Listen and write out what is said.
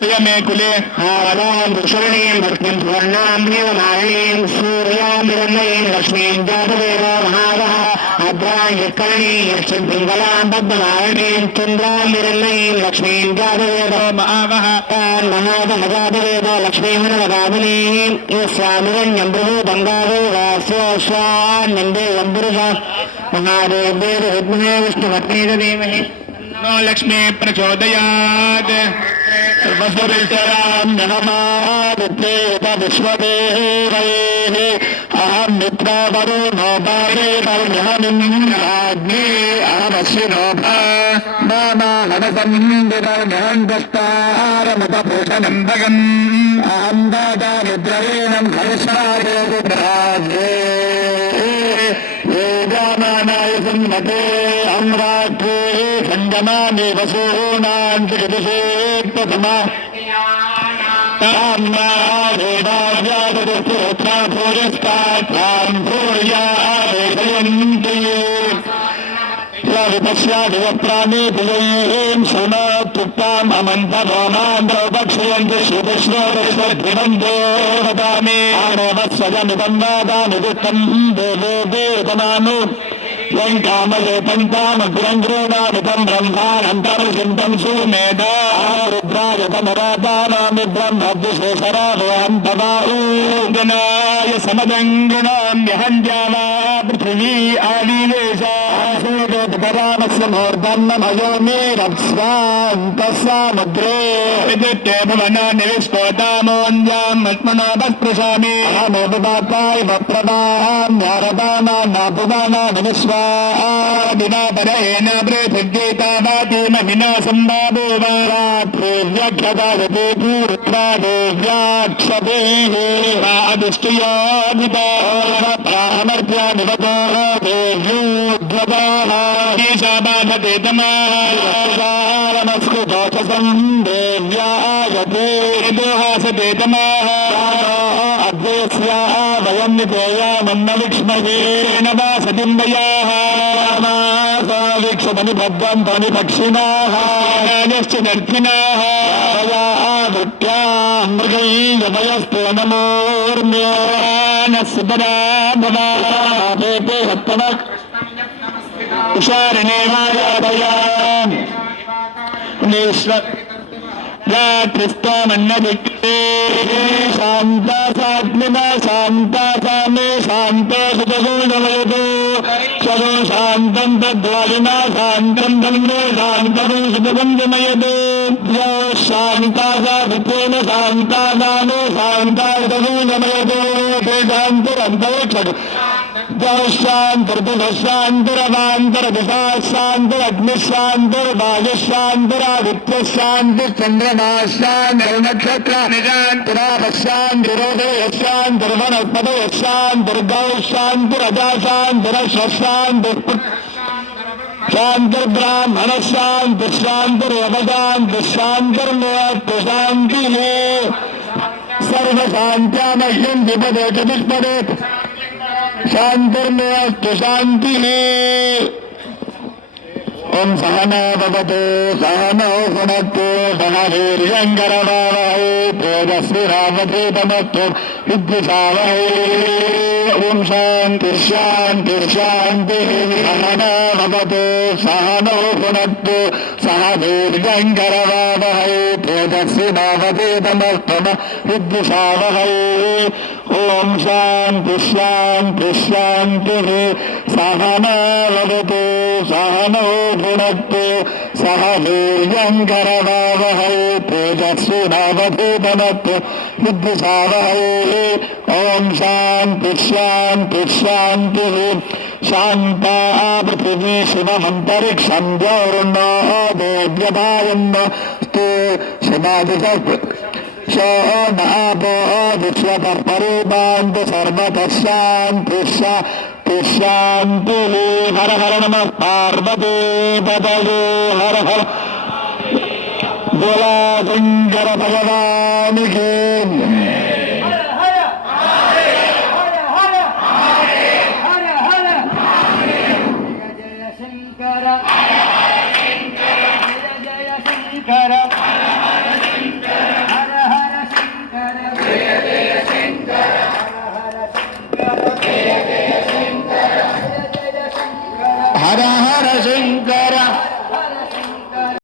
मे कुले हारां दुष्णीं भक्तिं स्वर्णां देवनारीं सूर्यां हिरण्यं लक्ष्मीं जातवेद महावः अद्रां यत्कर्णीं यक्षिंगलां पद्मनारायणीं चन्द्रां हिरण्यं लक्ष्मीं जातवेद महावः महावः जातवेद लक्ष्मीं स्वामिरण्यं बृहदं गावो वास्वान्यं पुरुषः महादेव विद्महे विष्णुपत्नी धीमहि नो लक्ष्मी प्रचोदयात् सर्वस्वरिष्ठरां नमः विश्वदेवैः अहं मित्रवरो नो बाले वर्ण्यहमिन्द्राग्ने अहमश्विनो हनसंविदर्म्यहन्तस्तारमतभूषणं भगम् अहं दादामि द्रवीणं हर्षादेवराज्ये योगामानाय सम्मते अम्राट्रे खण्डमाने वसूनां जगदिषे प्रथमा प्राणेतिलयीं सुनोत्युक्ताम् अमन्तरोमान्द्रौपक्षयन्ति श्रीकृष्णोदश्वद्भिवन्तो वदामि आनवत्सजमिदं वादामि दुःखं देवे वेदनानु यं कामये पन्तामग्रङ्ग्रूणामि तं ब्रह्मानन्तरचिन्तं सुमेधा रुद्राय तमरादानामि ब्रह्मद्विशेषराभयं तवाऊगनाय समदङ्गृणाम्यहं जावा पृथिवी आलीलेशा मूर्धन्नमयो मेरप्स्वान्तस्सामुद्रे विद्युत्ते भवनानि विस्फोटामोऽन्यां मत्मनाभस्पृशामि अहमेवदाताय वप्रदानान्यारदानानापुदानानि विश्वादिनापरेण पृथिव्येतावातीमहिना सम्भावो रात्रिव्यक्षदायते पूर्वा देव्याक्षतेः वा अदिष्टियोऽधिपो प्राहमर्त्यानिवतो देव्योद्वदाः ईशाबाधते तमास्कृतोषसं देव्यायते दोहासते तमाः अद्वैस्या वयं निधेयामन्न विक्ष्मयेन वासतिं वयाः वीक्षतनि भद्रन्तनि पक्षिणाः राजश्च दर्शिनाः वृत्या मृगैर्वयस्ते नमोर्म्योनस्य पराभवापेते हत्तमक् उषारणे वायाभयामि रात्रिस्त्वमन्नदिक्ते शान्ता सात्मिना शान्ता सामे शान्तो सुतगुणमयतो सदो शान्तं तद्वादिना शान्तं तन्मे शान्तं सुतगं गमयतो यो शान्ता सा वित्तेन शान्ता सामे शान्ता सुतगुणमयतो ते शान्तिरन्तरिक्षतु सर्वशान्त्यामह्यं विपदे चतुष्पदेत् शान्तिर्मेऽस्तु शान्तिः ॐ सहना भवतु सहनौ भुनक्तु सह वीर्यङ्करवावहै तेजस्विनावधीतमस्तु विद्विषावहै ॐ शान्तिर्शान्तिर्शान्तिः सहना भवतु सहनौ भुनक्तु सह वीर्यङ्करवावहै तेजस्विनावधीतमस्तु विद्विषावहै ॐ शान्तिर्शान्तिर्शान्तिः सहना भवतु सहनौ भुनक्तु सह वीर्यङ्करवावहै तेजस्विनावधीतमस्तु विद्विषावहै ॐ शान्तिर्शान्तिर्शान्तिः शान्ता पृथिवी शिवमन्तरिक्षं द्यौर्नो देव्यतायन्नस्तु शिवादिशः शोनापो विश्वतः परिपान्तु सर्वतः शान्तिः हर हर नमः पार्वती पतये हर हर बोला शंकर भगवान की शंकर హర హర శంకర